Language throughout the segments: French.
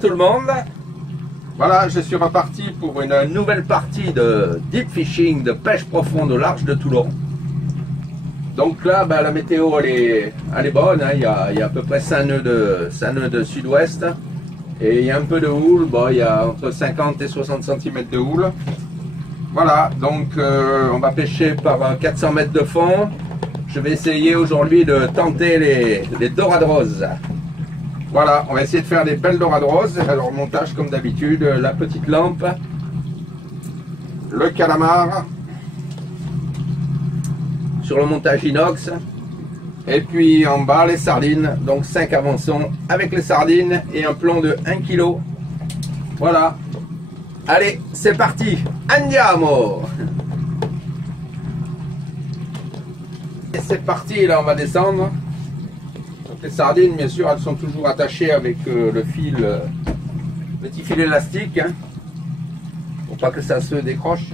tout le monde. Voilà, je suis reparti pour une nouvelle partie de deep fishing, de pêche profonde au large de Toulon. Donc là, la météo elle est bonne, hein. Il y a à peu près 5 nœuds de sud-ouest et il y a un peu de houle, il y a entre 50 et 60 cm de houle. Voilà, donc on va pêcher par 400 mètres de fond. Je vais essayer aujourd'hui de tenter les dorades roses. Voilà, on va essayer de faire des belles dorades roses. Alors montage comme d'habitude, la petite lampe, le calamar sur le montage inox, et puis en bas les sardines, donc 5 avançons avec les sardines et un plomb de 1 kg. Voilà, allez c'est parti, andiamo! Et c'est parti, là on va descendre. Donc les sardines bien sûr elles sont toujours attachées avec le fil, petit fil élastique, hein, pour pas que ça se décroche.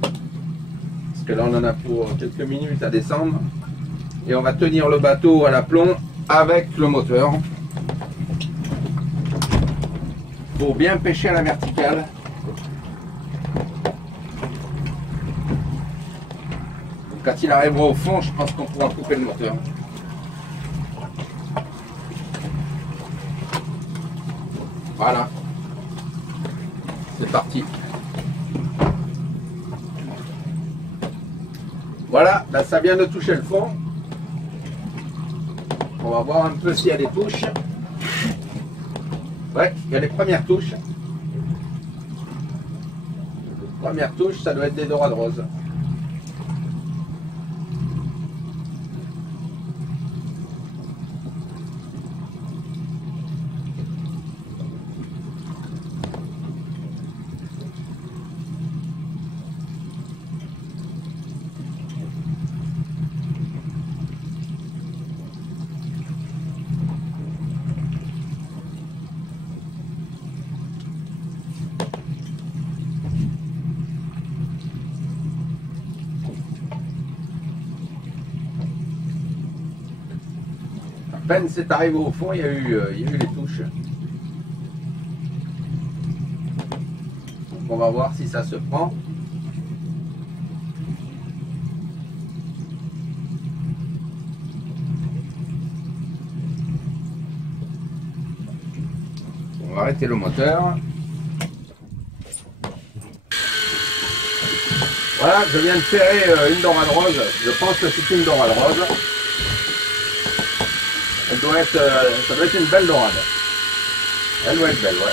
Parce que là on en a pour quelques minutes à descendre. Et on va tenir le bateau à l'aplomb avec le moteur. Pour bien pêcher à la verticale. Donc quand il arrivera au fond, je pense qu'on pourra couper le moteur. Voilà. C'est parti. Voilà, là, ça vient de toucher le fond. On va voir un peu s'il y a des touches. Ouais, il y a les premières touches. Les premières touches, ça doit être des dorades roses. À peine c'est arrivé au fond, il y a eu les touches. Donc on va voir si ça se prend. On va arrêter le moteur. Voilà, je viens de ferrer une dorade rose. Je pense que c'est une dorade rose. Elle doit être, ça doit être une belle dorade. Elle doit être belle, ouais.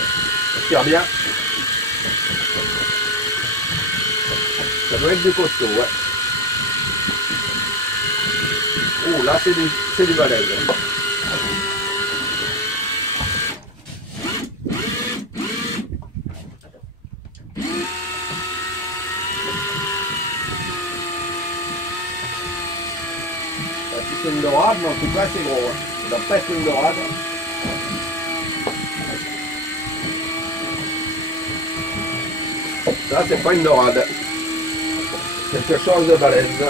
Ça tire bien. Ça doit être du costaud, ouais. Oh, là c'est du balèze. C'est une dorade, mais en tout cas c'est gros. Hein. Ça doit pas être une dorade. Ça c'est pas une dorade. Quelque chose de balèze.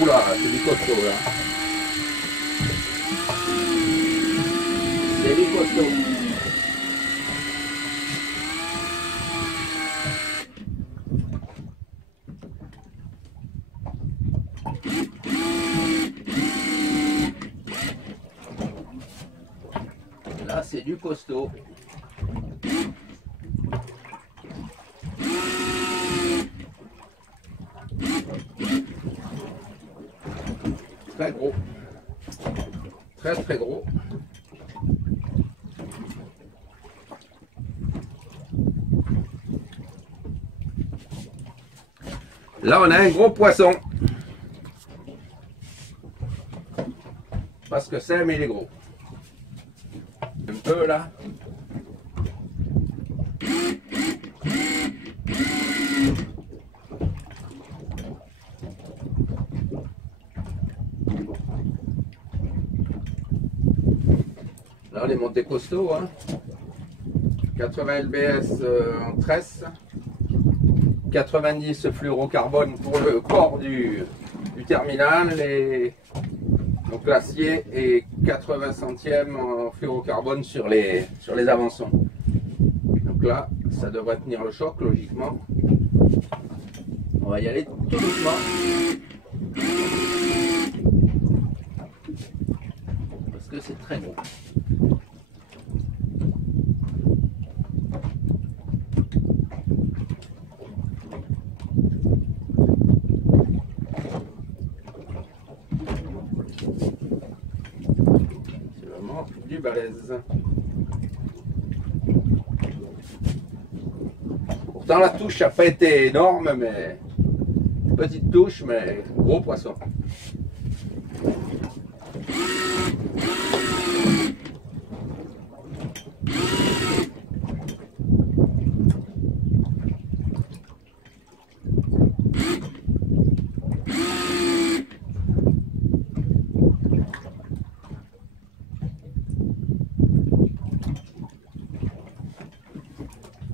Oula, c'est du costaud là. C'est du costaud. Là, c'est du costaud. Très gros. Très très gros. Là, on a un gros poisson. Parce que c'est, mais il est gros. Un peu là. Là on est monté costaud, hein. 80 lbs en tresse, 90 fluorocarbone pour le corps du terminal et Donc l'acier est 80 centièmes en fluorocarbone sur les avançons. Donc là, ça devrait tenir le choc logiquement. On va y aller tout doucement. Parce que c'est très gros. C'est vraiment du balèze. Pourtant la touche n'a pas été énorme, mais petite touche, mais gros poisson.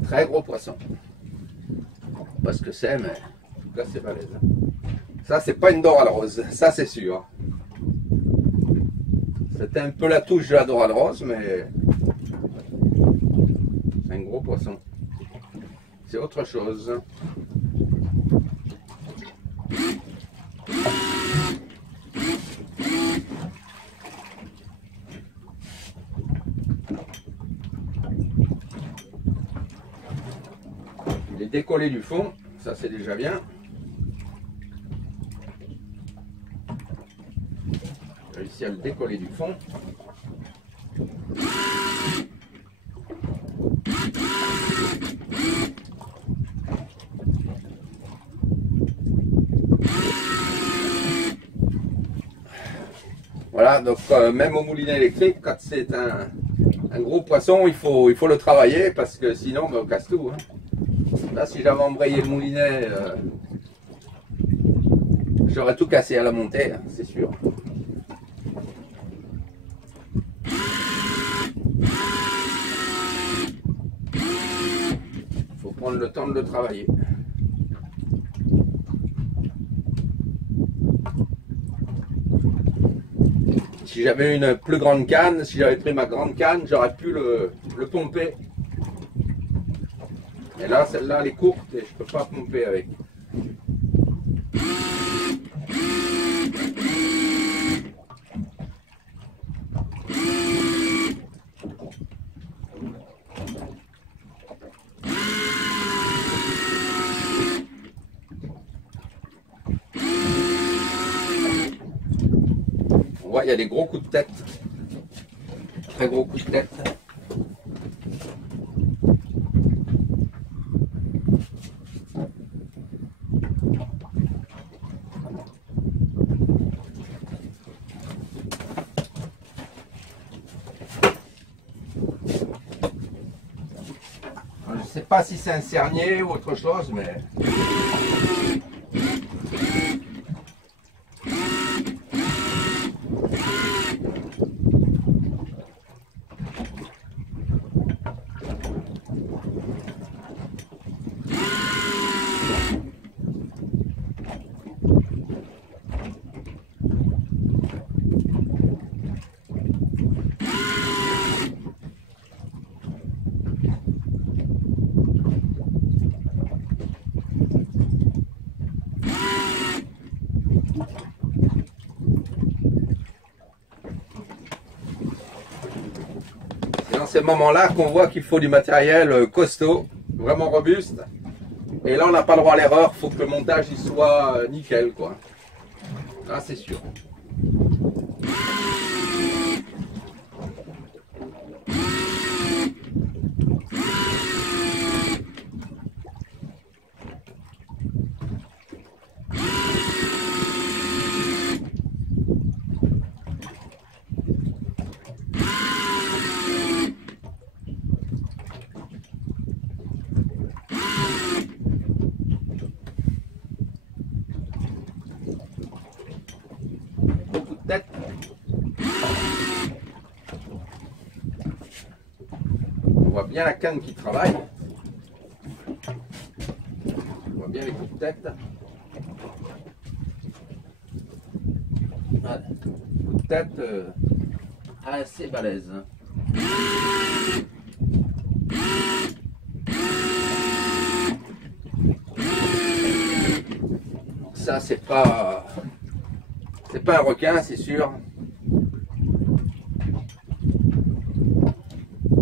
Très gros poisson. Parce que c'est, mais en tout cas c'est balèze. Ça c'est pas une dorade rose, ça c'est sûr. C'était un peu la touche de la dorade rose, mais c'est un gros poisson. C'est autre chose. Il est décollé du fond, ça c'est déjà bien. J'ai réussi à le décoller du fond. Voilà, donc même au moulinet électrique, quand c'est un gros poisson, il faut le travailler parce que sinon on casse tout. Hein. Là, si j'avais embrayé le moulinet, j'aurais tout cassé à la montée, hein, c'est sûr. Il faut prendre le temps de le travailler. Si j'avais une plus grande canne, si j'avais pris ma grande canne, j'aurais pu le pomper. Et là, celle-là, elle est courte et je ne peux pas pomper avec. On voit, il y a des gros coups de tête. Très gros coups de tête. Je ne sais pas si c'est un cernier ou autre chose, mais... C'est dans ces moments-là qu'on voit qu'il faut du matériel costaud, vraiment robuste. Et là, on n'a pas le droit à l'erreur, il faut que le montage il soit nickel, quoi. Là, c'est sûr. Tête. On voit bien la canne qui travaille. On voit bien les coups de tête. Voilà. coup de tête assez balèze. Donc ça c'est pas un requin, c'est sûr.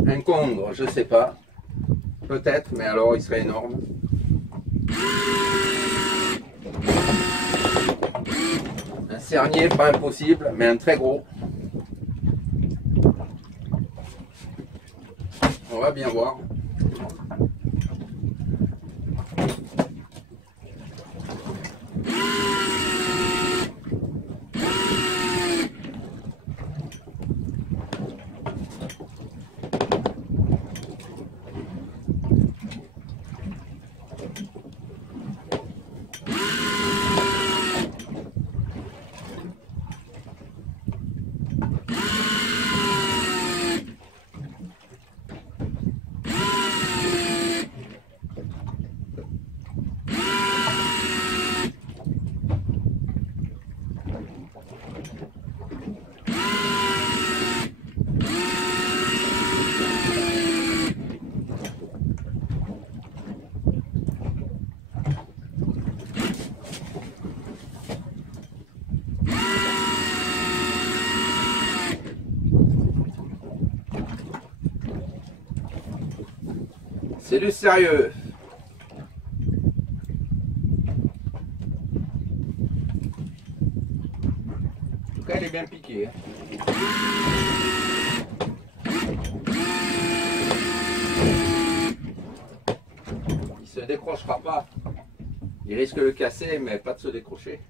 Un congre, je sais pas. Peut-être, mais alors il serait énorme. Un cernier, pas impossible, mais un très gros. On va bien voir. C'est du sérieux. En tout cas, elle est bien piquée. Il se décrochera pas. Il risque de le casser, mais pas de se décrocher.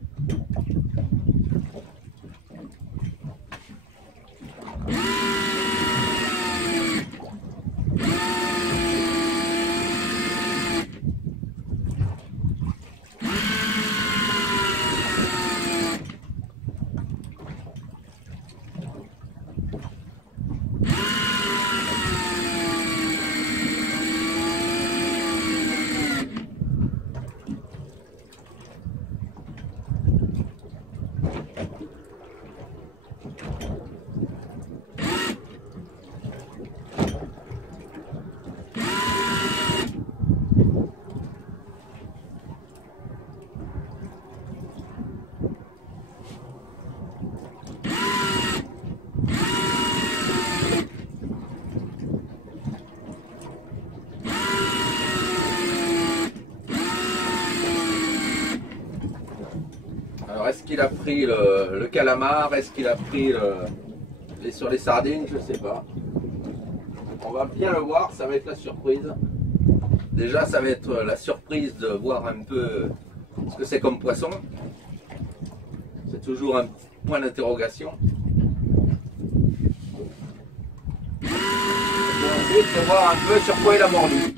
Alors est-ce qu'il a pris le calamar? Est-ce qu'il a pris sur les sardines? Je sais pas. On va bien le voir, ça va être la surprise. Déjà ça va être la surprise de voir un peu ce que c'est comme poisson. C'est toujours un point d'interrogation. Et ensuite de voir un peu sur quoi il a mordu.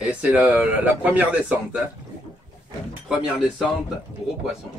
Et c'est la première descente. Hein. Première descente, gros poisson.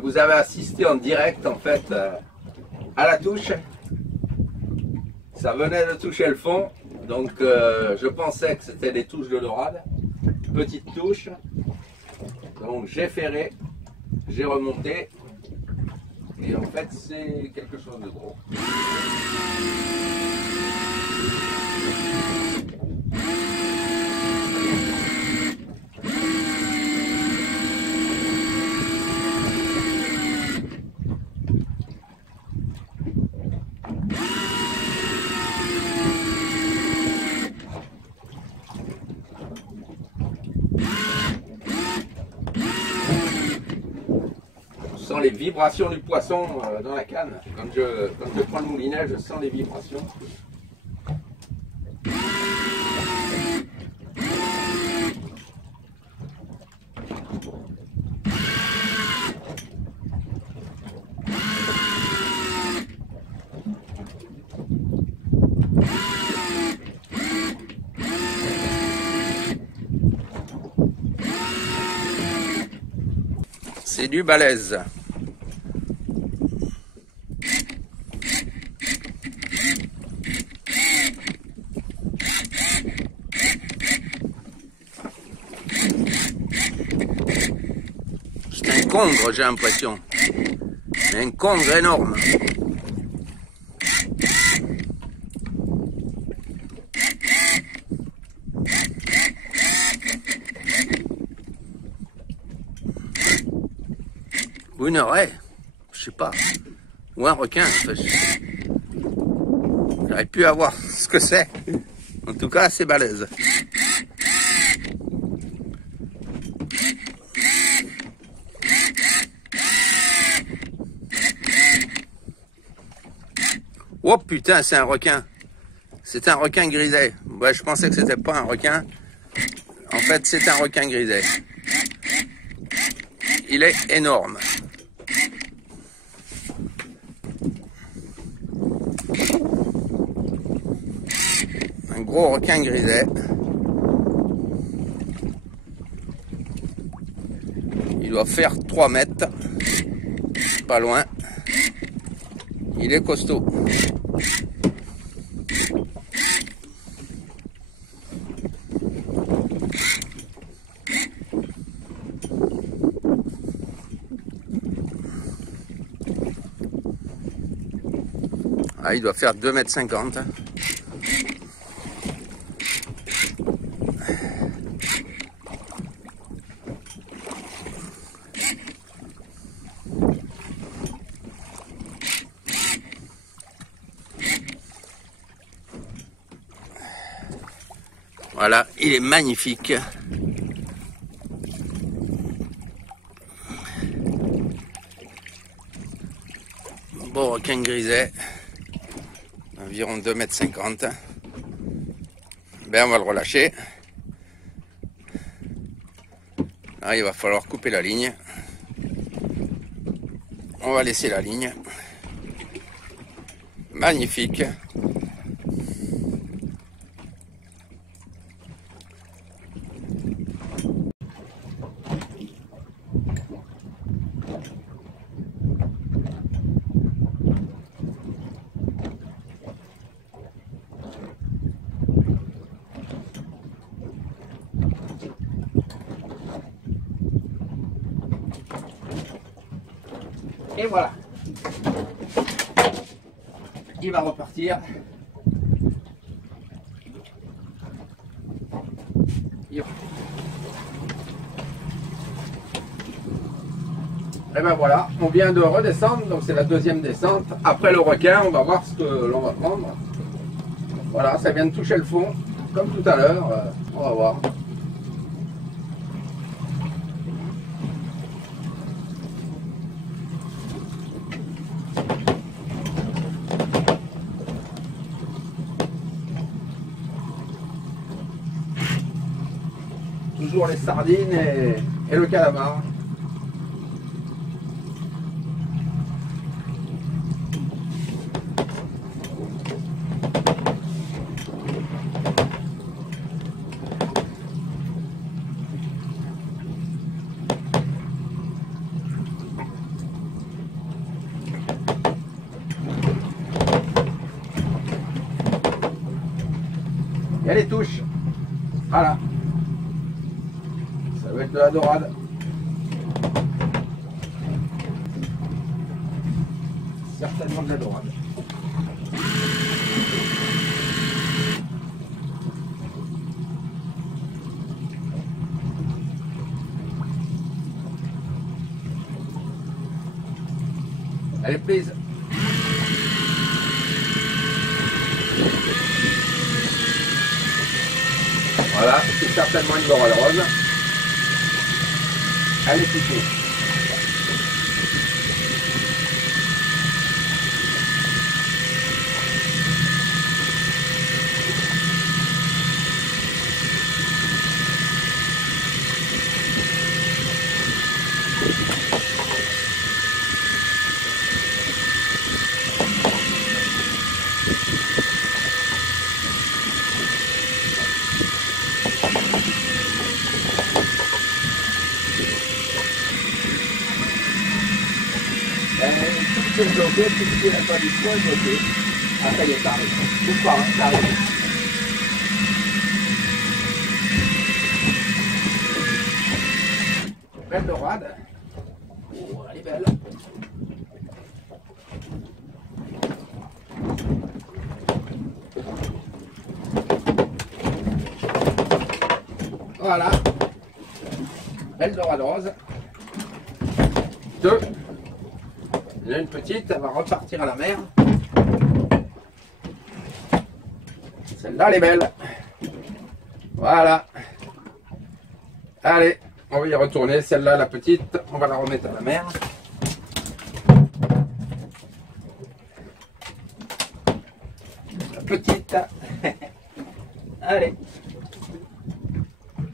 Vous avez assisté en direct en fait à la touche. Ça venait de toucher le fond, donc je pensais que c'était des touches de dorade, petite touche. Donc j'ai ferré, j'ai remonté et en fait c'est quelque chose de gros. vibrations du poisson dans la canne. Quand je prends le moulinet, je sens les vibrations. C'est du balèze. C'est un congre, j'ai l'impression. Un congre énorme. Ou une raie, je sais pas. Ou un requin. Enfin, j'aurais pu avoir ce que c'est. En tout cas, c'est balèze. Oh putain, c'est un requin. C'est un requin griset. Ouais, je pensais que c'était pas un requin. En fait, c'est un requin griset. Il est énorme. Un gros requin griset. Il doit faire 3 mètres. Pas loin. Il est costaud. Ah, il doit faire 2,50 m. Voilà, il est magnifique. Beau requin griset. Environ 2,50 m. Ben, on va le relâcher. Là, il va falloir couper la ligne. On va laisser la ligne. Magnifique. Et voilà. Il va repartir. Et ben voilà, on vient de redescendre, donc c'est la deuxième descente. Après le requin, on va voir ce que l'on va prendre. Voilà, ça vient de toucher le fond, comme tout à l'heure. On va voir. Toujours les sardines et le calamar. Il y a les touches. Voilà. Ça va être de la dorade. Certainement de la dorade. Allez, please. Voilà, c'est certainement une dorade rose. Elle est piquée. bloqué, tout ce qui n'est pas du tout est bloqué. Ah, ça y est, ça arrive. Bouge pas, hein, ça arrive. Belle dorade. Oh, elle est belle. Voilà. Belle dorade rose. Deux. Il y a une petite, elle va repartir à la mer. Celle-là, elle est belle. Voilà. Allez, on va y retourner. Celle-là, la petite, on va la remettre à la mer. La petite. Allez.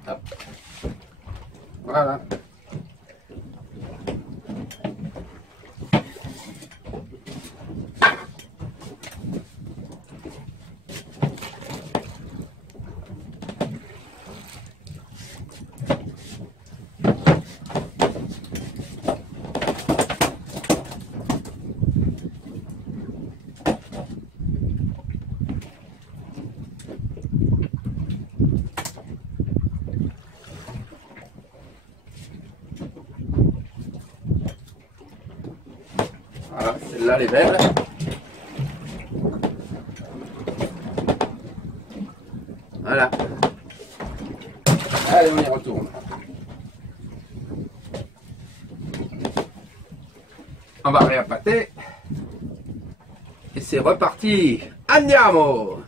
Hop. Voilà. Voilà, celle-là, elle est belle. Voilà. Allez, on y retourne. On va réappâter. Et c'est reparti. Andiamo!